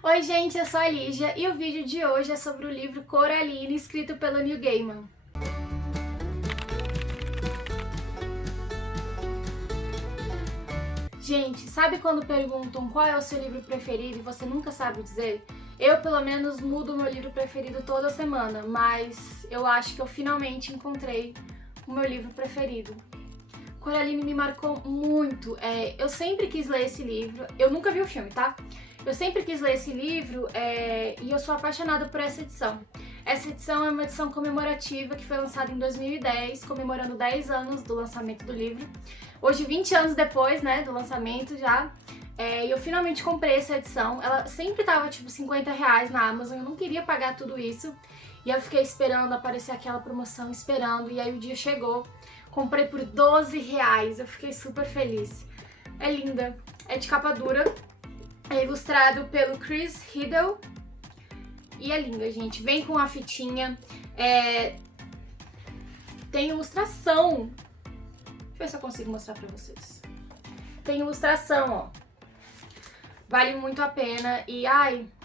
Oi gente, eu sou a Lígia e o vídeo de hoje é sobre o livro Coraline, escrito pelo Neil Gaiman. Gente, sabe quando perguntam qual é o seu livro preferido e você nunca sabe dizer? Eu, pelo menos, mudo meu livro preferido toda semana, mas eu acho que eu finalmente encontrei o meu livro preferido. Coraline me marcou muito. Eu sempre quis ler esse livro. Eu nunca vi o filme, tá? Eu sempre quis ler esse livro e eu sou apaixonada por essa edição. Essa edição é uma edição comemorativa que foi lançada em 2010, comemorando 10 anos do lançamento do livro. Hoje, 20 anos depois, né, do lançamento já, eu finalmente comprei essa edição. Ela sempre tava tipo R$50 na Amazon, eu não queria pagar tudo isso. E eu fiquei esperando aparecer aquela promoção, esperando, e aí o dia chegou. Comprei por R$12, eu fiquei super feliz. É linda, é de capa dura, é ilustrado pelo Chris Riddle e é linda, gente. Vem com a fitinha, tem ilustração. Deixa eu ver se eu consigo mostrar pra vocês. Tem ilustração, ó. Vale muito a pena e,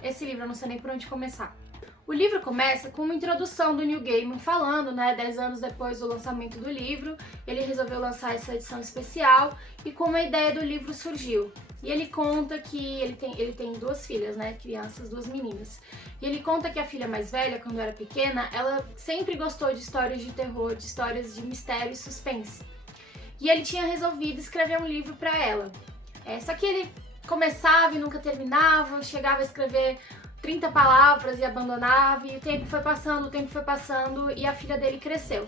esse livro eu não sei nem por onde começar. O livro começa com uma introdução do Neil Gaiman falando, né, 10 anos depois do lançamento do livro, ele resolveu lançar essa edição especial e como a ideia do livro surgiu. E ele conta que ele tem duas filhas, né, crianças, duas meninas. E ele conta que a filha mais velha, quando era pequena, ela sempre gostou de histórias de terror, de histórias de mistério e suspense. E ele tinha resolvido escrever um livro pra ela. Só que ele começava e nunca terminava, chegava a escrever 30 palavras e abandonava, e o tempo foi passando e a filha dele cresceu.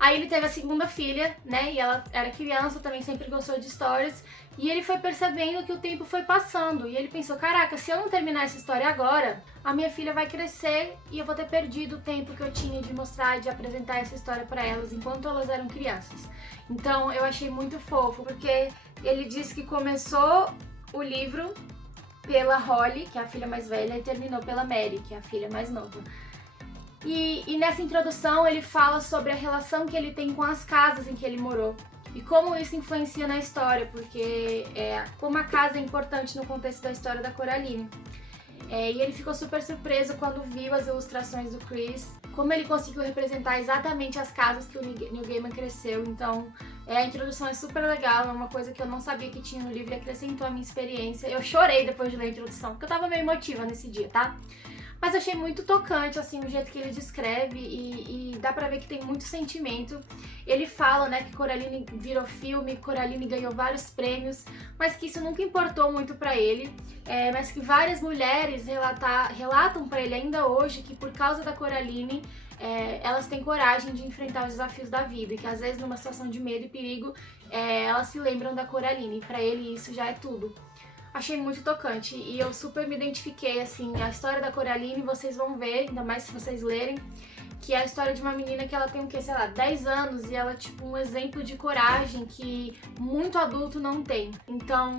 Aí ele teve a segunda filha, né, e ela era criança, também sempre gostou de histórias, e ele foi percebendo que o tempo foi passando, e ele pensou, caraca, se eu não terminar essa história agora, a minha filha vai crescer e eu vou ter perdido o tempo que eu tinha de mostrar e de apresentar essa história pra elas enquanto elas eram crianças. Então eu achei muito fofo, porque ele disse que começou o livro pela Holly, que é a filha mais velha, e terminou pela Mary, que é a filha mais nova. E nessa introdução ele fala sobre a relação que ele tem com as casas em que ele morou e como isso influencia na história, porque como a casa é importante no contexto da história da Coraline. E ele ficou super surpreso quando viu as ilustrações do Chris, como ele conseguiu representar exatamente as casas que o Neil Gaiman cresceu. Então a introdução é super legal, é uma coisa que eu não sabia que tinha no livro e acrescentou a minha experiência. Eu chorei depois de ler a introdução, porque eu tava meio emotiva nesse dia, tá? Mas achei muito tocante, assim, o jeito que ele descreve e dá pra ver que tem muito sentimento. Ele fala, né, que Coraline virou filme, Coraline ganhou vários prêmios, mas que isso nunca importou muito pra ele. Mas que várias mulheres relatam pra ele ainda hoje que por causa da Coraline, elas têm coragem de enfrentar os desafios da vida e que às vezes numa situação de medo e perigo, elas se lembram da Coraline e pra ele isso já é tudo. Achei muito tocante e eu super me identifiquei, assim, a história da Coraline, vocês vão ver, ainda mais se vocês lerem, que é a história de uma menina que ela tem o quê, sei lá, 10 anos e ela é tipo um exemplo de coragem que muito adulto não tem. Então,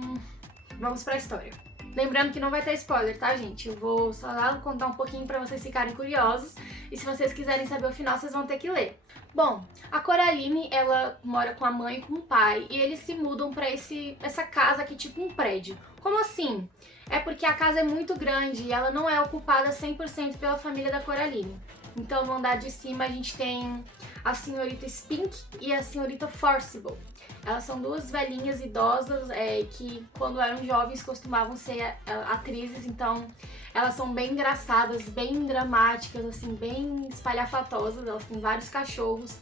vamos pra história. Lembrando que não vai ter spoiler, tá, gente? Eu vou só contar um pouquinho pra vocês ficarem curiosos e se vocês quiserem saber o final, vocês vão ter que ler. Bom, a Coraline, ela mora com a mãe e com o pai e eles se mudam pra essa casa aqui, tipo um prédio. Como assim? É porque a casa é muito grande e ela não é ocupada 100% pela família da Coraline. Então no andar de cima a gente tem a senhorita Spink e a senhorita Forcible. Elas são duas velhinhas idosas que quando eram jovens costumavam ser atrizes, então elas são bem engraçadas, bem dramáticas, assim, bem espalhafatosas, elas têm vários cachorros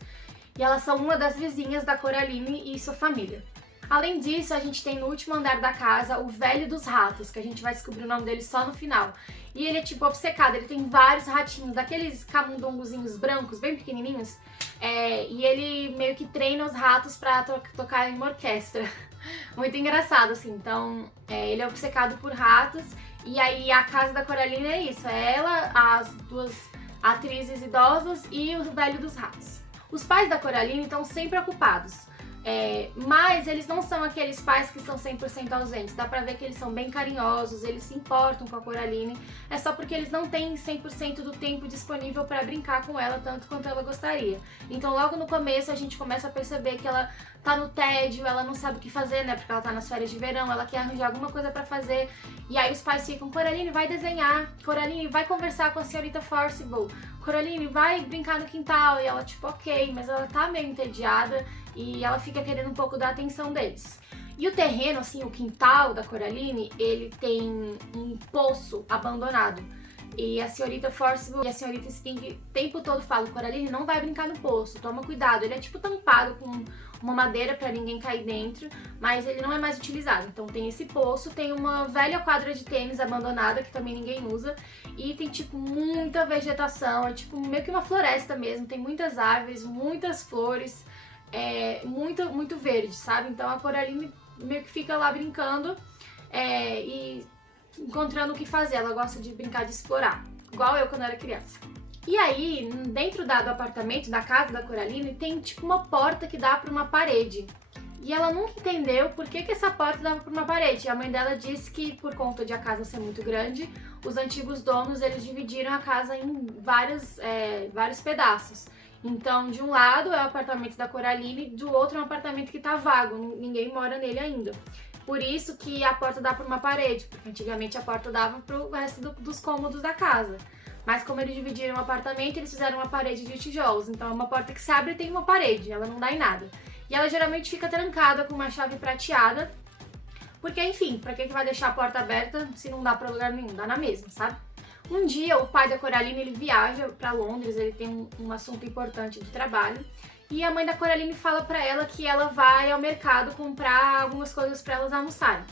e elas são uma das vizinhas da Coraline e sua família. Além disso, a gente tem no último andar da casa o Velho dos Ratos, que a gente vai descobrir o nome dele só no final. E ele é tipo obcecado, ele tem vários ratinhos, daqueles camundongozinhos brancos, bem pequenininhos. E ele meio que treina os ratos pra tocar em uma orquestra. Muito engraçado, assim. Então, ele é obcecado por ratos. E aí a casa da Coraline é isso, é ela, as duas atrizes idosas e o Velho dos Ratos. Os pais da Coraline estão sempre ocupados. Mas eles não são aqueles pais que são 100% ausentes. Dá pra ver que eles são bem carinhosos, eles se importam com a Coraline. É só porque eles não têm 100% do tempo disponível pra brincar com ela tanto quanto ela gostaria. Então logo no começo a gente começa a perceber que ela tá no tédio, ela não sabe o que fazer, né? Porque ela tá nas férias de verão, ela quer arranjar alguma coisa pra fazer. E aí os pais ficam: Coraline, vai desenhar. Coraline, vai conversar com a senhorita Forcible. Coraline, vai brincar no quintal. E ela tipo, ok, mas ela tá meio entediada e ela fica querendo um pouco da atenção deles. E o terreno, assim, o quintal da Coraline, ele tem um poço abandonado. E a senhorita Forcible e a senhorita Spink o tempo todo falam: Coraline, não vai brincar no poço, toma cuidado. Ele é tipo tampado com uma madeira pra ninguém cair dentro, mas ele não é mais utilizado. Então tem esse poço, tem uma velha quadra de tênis abandonada que também ninguém usa e tem tipo muita vegetação, é tipo meio que uma floresta mesmo, tem muitas árvores, muitas flores, muito verde, sabe? Então a Coraline meio que fica lá brincando e encontrando o que fazer. Ela gosta de brincar, de explorar, igual eu quando era criança. E aí, dentro do apartamento, da casa da Coraline, tem tipo uma porta que dá para uma parede. E ela nunca entendeu por que essa porta dava para uma parede. A mãe dela disse que por conta de a casa ser muito grande, os antigos donos eles dividiram a casa em vários pedaços. Então, de um lado é o apartamento da Coraline, do outro é um apartamento que tá vago, ninguém mora nele ainda. Por isso que a porta dá para uma parede, porque antigamente a porta dava para o resto dos cômodos da casa. Mas como eles dividiram o apartamento, eles fizeram uma parede de tijolos. Então é uma porta que se abre e tem uma parede, ela não dá em nada. E ela geralmente fica trancada com uma chave prateada, porque enfim, pra que vai deixar a porta aberta se não dá pra lugar nenhum? Dá na mesma, sabe? Um dia o pai da Coraline, ele viaja pra Londres, ele tem um assunto importante de trabalho. E a mãe da Coraline fala pra ela que ela vai ao mercado comprar algumas coisas pra elas almoçarem.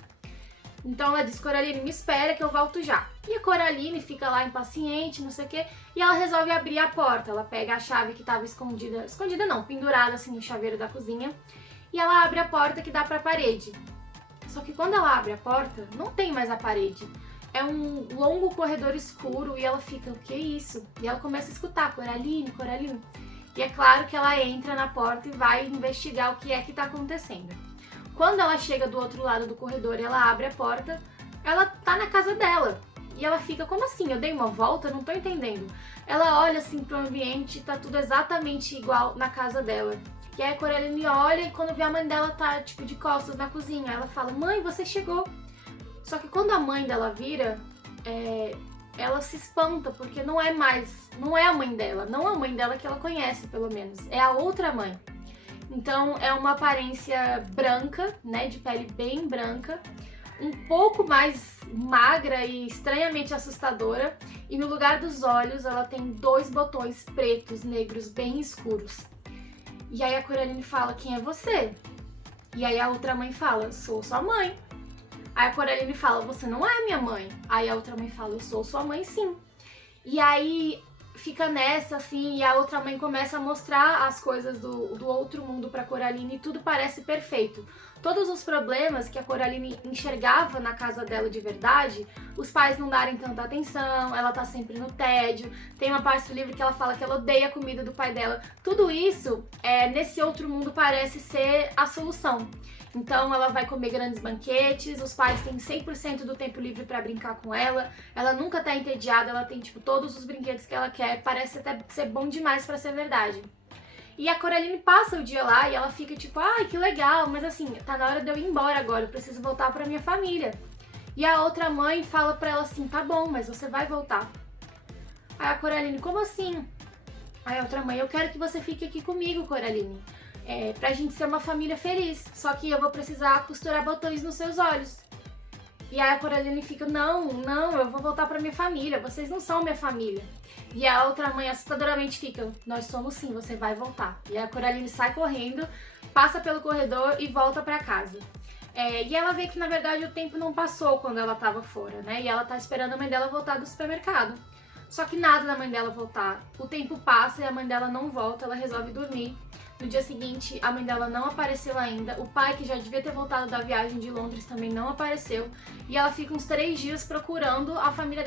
Então ela diz: Coraline, me espera que eu volto já. E a Coraline fica lá impaciente, não sei o que, e ela resolve abrir a porta. Ela pega a chave que estava escondida não, pendurada assim no chaveiro da cozinha, e ela abre a porta que dá pra parede. Só que quando ela abre a porta, não tem mais a parede. É um longo corredor escuro e ela fica: o que é isso? E ela começa a escutar: Coraline, Coraline. E é claro que ela entra na porta e vai investigar o que é que tá acontecendo. Quando ela chega do outro lado do corredor e ela abre a porta, ela tá na casa dela. E ela fica: como assim? Eu dei uma volta? Eu não tô entendendo. Ela olha assim pro ambiente e tá tudo exatamente igual na casa dela. E aí a Coraline olha e quando vê a mãe dela tá tipo de costas na cozinha, ela fala: mãe, você chegou. Só que quando a mãe dela vira, ela se espanta, porque não é a mãe dela, não a mãe dela que ela conhece, pelo menos, é a outra mãe. Então é uma aparência branca, né, de pele bem branca, um pouco mais magra e estranhamente assustadora, e no lugar dos olhos ela tem 2 botões pretos, negros, bem escuros. E aí a Coraline fala: quem é você? E aí a outra mãe fala: sou sua mãe. Aí a Coraline fala: você não é minha mãe. Aí a outra mãe fala: eu sou sua mãe sim. E aí fica nessa assim, e a outra mãe começa a mostrar as coisas do outro mundo pra Coraline e tudo parece perfeito. Todos os problemas que a Coraline enxergava na casa dela de verdade, os pais não darem tanta atenção, ela tá sempre no tédio, tem uma parte do livro que ela fala que ela odeia a comida do pai dela. Tudo isso, nesse outro mundo, parece ser a solução. Então ela vai comer grandes banquetes, os pais têm 100% do tempo livre pra brincar com ela, ela nunca tá entediada, ela tem tipo todos os brinquedos que ela quer, parece até ser bom demais pra ser verdade. E a Coraline passa o dia lá e ela fica tipo: ai, que legal, mas assim, tá na hora de eu ir embora agora, eu preciso voltar pra minha família. E a outra mãe fala pra ela assim: tá bom, mas você vai voltar. Aí a Coraline: como assim? Aí a outra mãe: eu quero que você fique aqui comigo, Coraline. Pra gente ser uma família feliz, só que eu vou precisar costurar botões nos seus olhos. E aí a Coraline fica: não, eu vou voltar pra minha família, vocês não são minha família. E a outra mãe assustadoramente fica: nós somos sim, você vai voltar. E a Coraline sai correndo, passa pelo corredor e volta pra casa. E ela vê que na verdade o tempo não passou quando ela tava fora, né? E ela tá esperando a mãe dela voltar do supermercado. Só que nada da mãe dela voltar. O tempo passa e a mãe dela não volta, ela resolve dormir. No dia seguinte, a mãe dela não apareceu ainda, o pai, que já devia ter voltado da viagem de Londres, também não apareceu, e ela fica uns 3 dias procurando a família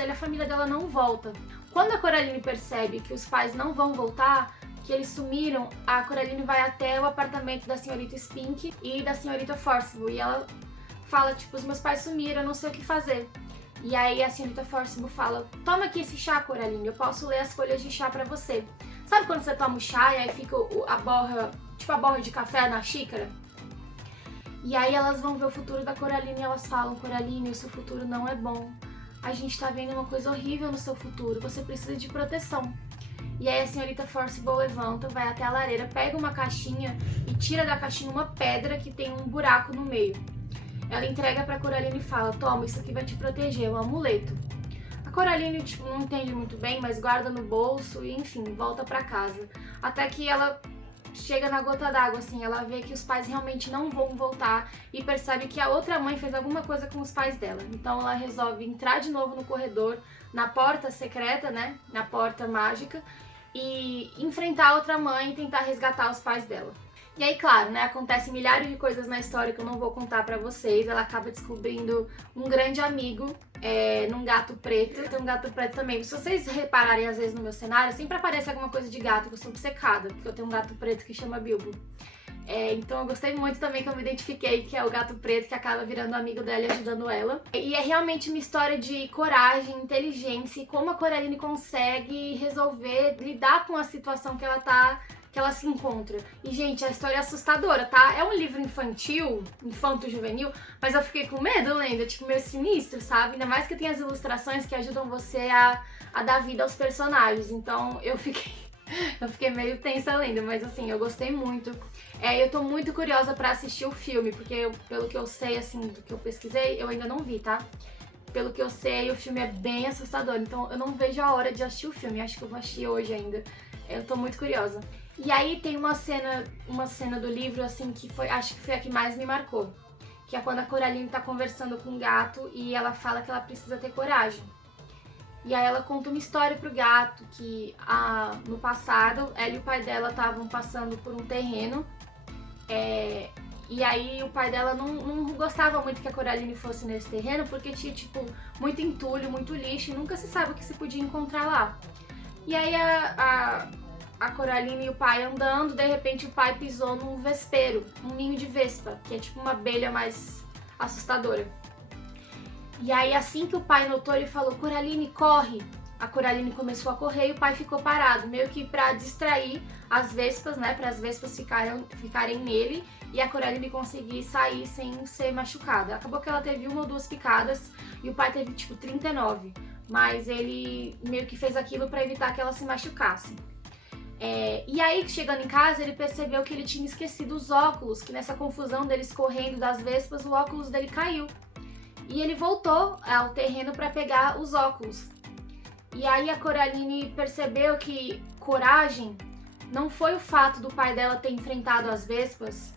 dela não volta. Quando a Coraline percebe que os pais não vão voltar, que eles sumiram, a Coraline vai até o apartamento da senhorita Spink e da senhorita Forcible. E ela fala, tipo, os meus pais sumiram, eu não sei o que fazer. E aí a senhorita Forcible fala, toma aqui esse chá, Coraline, eu posso ler as folhas de chá pra você. Sabe quando você toma o chá e aí fica a borra, tipo a borra de café na xícara? E aí elas vão ver o futuro da Coraline e elas falam, Coraline, o seu futuro não é bom. A gente tá vendo uma coisa horrível no seu futuro, você precisa de proteção. E aí a senhorita Forcible levanta, vai até a lareira, pega uma caixinha e tira da caixinha uma pedra que tem um buraco no meio. Ela entrega pra Coraline e fala, toma, isso aqui vai te proteger, é um amuleto. A Coraline, tipo, não entende muito bem, mas guarda no bolso e, enfim, volta pra casa. Até que ela chega na gota d'água, assim, ela vê que os pais realmente não vão voltar e percebe que a outra mãe fez alguma coisa com os pais dela. Então ela resolve entrar de novo no corredor, na porta secreta, né, na porta mágica, e enfrentar a outra mãe e tentar resgatar os pais dela. E aí, claro, né, acontecem milhares de coisas na história que eu não vou contar pra vocês. Ela acaba descobrindo um grande amigo num gato preto. Tem um gato preto também. Se vocês repararem, às vezes, no meu cenário, sempre aparece alguma coisa de gato, que eu sou obcecada, porque eu tenho um gato preto que chama Bilbo. Então eu gostei muito também que eu me identifiquei, que é o gato preto que acaba virando amigo dela e ajudando ela. E é realmente uma história de coragem, inteligência e como a Coraline consegue resolver, lidar com a situação que ela se encontra. E, gente, a história é assustadora, tá? É um livro infantil, infanto-juvenil, mas eu fiquei com medo lendo, tipo, meio sinistro, sabe? Ainda mais que tem as ilustrações que ajudam você a dar vida aos personagens. Então, eu fiquei meio tensa lendo, mas assim, eu gostei muito. Eu tô muito curiosa pra assistir o filme, porque pelo que eu sei, assim, do que eu pesquisei, eu ainda não vi, tá? Pelo que eu sei, o filme é bem assustador, então eu não vejo a hora de assistir o filme. Acho que eu vou assistir hoje ainda. Eu tô muito curiosa. E aí tem uma cena do livro, assim, que acho que foi a que mais me marcou. Que é quando a Coraline tá conversando com o gato e ela fala que ela precisa ter coragem. E aí ela conta uma história pro gato, que no passado, ela e o pai dela estavam passando por um terreno. E aí o pai dela não gostava muito que a Coraline fosse nesse terreno, porque tinha, tipo, muito entulho, muito lixo, e nunca se sabe o que se podia encontrar lá. E aí a Coraline e o pai andando, de repente o pai pisou num vespeiro, um ninho de vespa, que é tipo uma abelha mais assustadora. E aí assim que o pai notou, ele falou, Coraline, corre! A Coraline começou a correr e o pai ficou parado, meio que pra distrair as vespas, né, para as vespas ficarem nele e a Coraline conseguir sair sem ser machucada. Acabou que ela teve 1 ou 2 picadas e o pai teve tipo 39, mas ele meio que fez aquilo pra evitar que ela se machucasse. E aí, chegando em casa, ele percebeu que ele tinha esquecido os óculos, que nessa confusão deles correndo das vespas, o óculos dele caiu. E ele voltou ao terreno para pegar os óculos. E aí a Coraline percebeu que coragem não foi o fato do pai dela ter enfrentado as vespas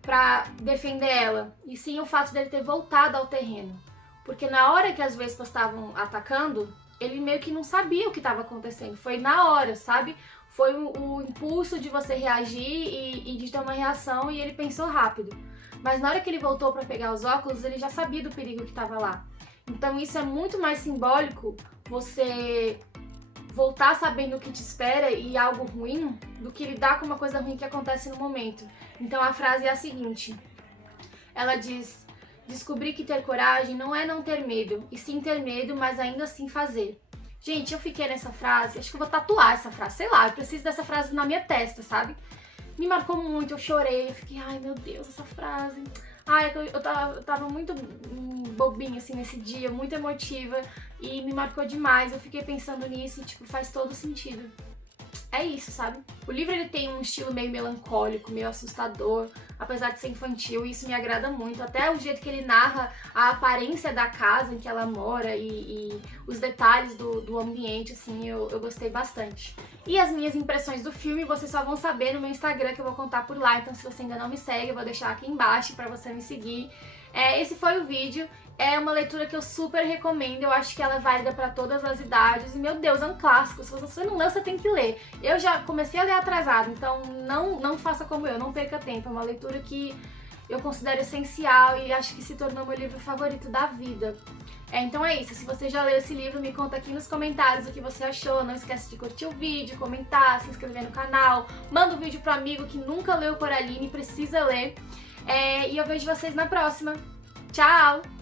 para defender ela, e sim o fato dele ter voltado ao terreno. Porque na hora que as vespas estavam atacando, ele meio que não sabia o que estava acontecendo. Foi na hora, sabe? Foi o impulso de você reagir e de ter uma reação, e ele pensou rápido. Mas na hora que ele voltou para pegar os óculos, ele já sabia do perigo que estava lá. Então isso é muito mais simbólico, você voltar sabendo o que te espera e algo ruim, do que lidar com uma coisa ruim que acontece no momento. Então a frase é a seguinte, ela diz, descobri que ter coragem não é não ter medo, e sim ter medo, mas ainda assim fazer. Gente, eu fiquei nessa frase, acho que eu vou tatuar essa frase, sei lá, eu preciso dessa frase na minha testa, sabe? Me marcou muito, eu chorei, eu fiquei, ai meu Deus, essa frase. Ai, eu tava muito bobinha assim nesse dia, muito emotiva e me marcou demais. Eu fiquei pensando nisso e tipo, faz todo sentido. É isso, sabe? O livro ele tem um estilo meio melancólico, meio assustador, apesar de ser infantil, e isso me agrada muito. Até o jeito que ele narra a aparência da casa em que ela mora e os detalhes do ambiente, assim, eu gostei bastante. E as minhas impressões do filme vocês só vão saber no meu Instagram, que eu vou contar por lá, então se você ainda não me segue, eu vou deixar aqui embaixo pra você me seguir. Esse foi o vídeo. É uma leitura que eu super recomendo, eu acho que ela é válida pra todas as idades, e meu Deus, é um clássico, se você não leu, você tem que ler. Eu já comecei a ler atrasado, então não faça como eu, não perca tempo, é uma leitura que eu considero essencial e acho que se tornou meu livro favorito da vida. Então é isso, se você já leu esse livro, me conta aqui nos comentários o que você achou. Não esquece de curtir o vídeo, comentar, se inscrever no canal, manda o vídeo pro amigo que nunca leu Coraline e precisa ler. E eu vejo vocês na próxima. Tchau!